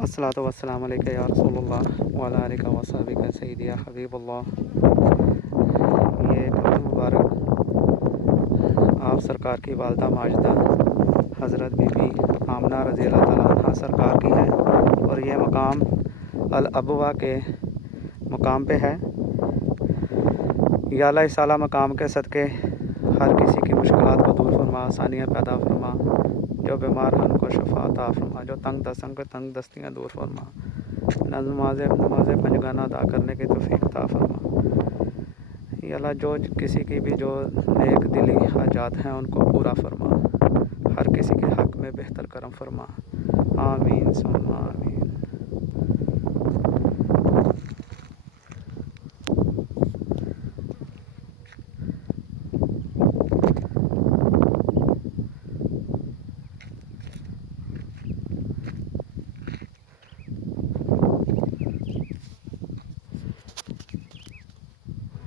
الصلاۃ والسلام علیکہ یا رسول اللہ وعلیٰ آلہ و صحبہ سیدی یا حبیب اللہ۔ یہ درود مبارک آپ سرکار کی والدہ ماجدہ حضرت بی بی آمنہ رضی اللہ تعالیٰ عنہ سرکار کی ہے، اور یہ مقام الابوا کے مقام پہ ہے۔ یا اللہ اس اعلیٰ مقام کے صدقے ہر کسی کی مشکلات کو دور فرما، آسانیاں پیدا فرما، جو بیمار ہیں ان کو شفا عطا فرما، جو تنگ دستوں کو تنگ دستیاں دور فرما، نماز پنجگانہ ادا کرنے کی توفیق عطا فرما۔ یا اللہ جو کسی کی بھی جو نیک دلی حاجات ہیں ان کو پورا فرما، ہر کسی کے حق میں بہتر کرم فرما، آمین ثم آمین۔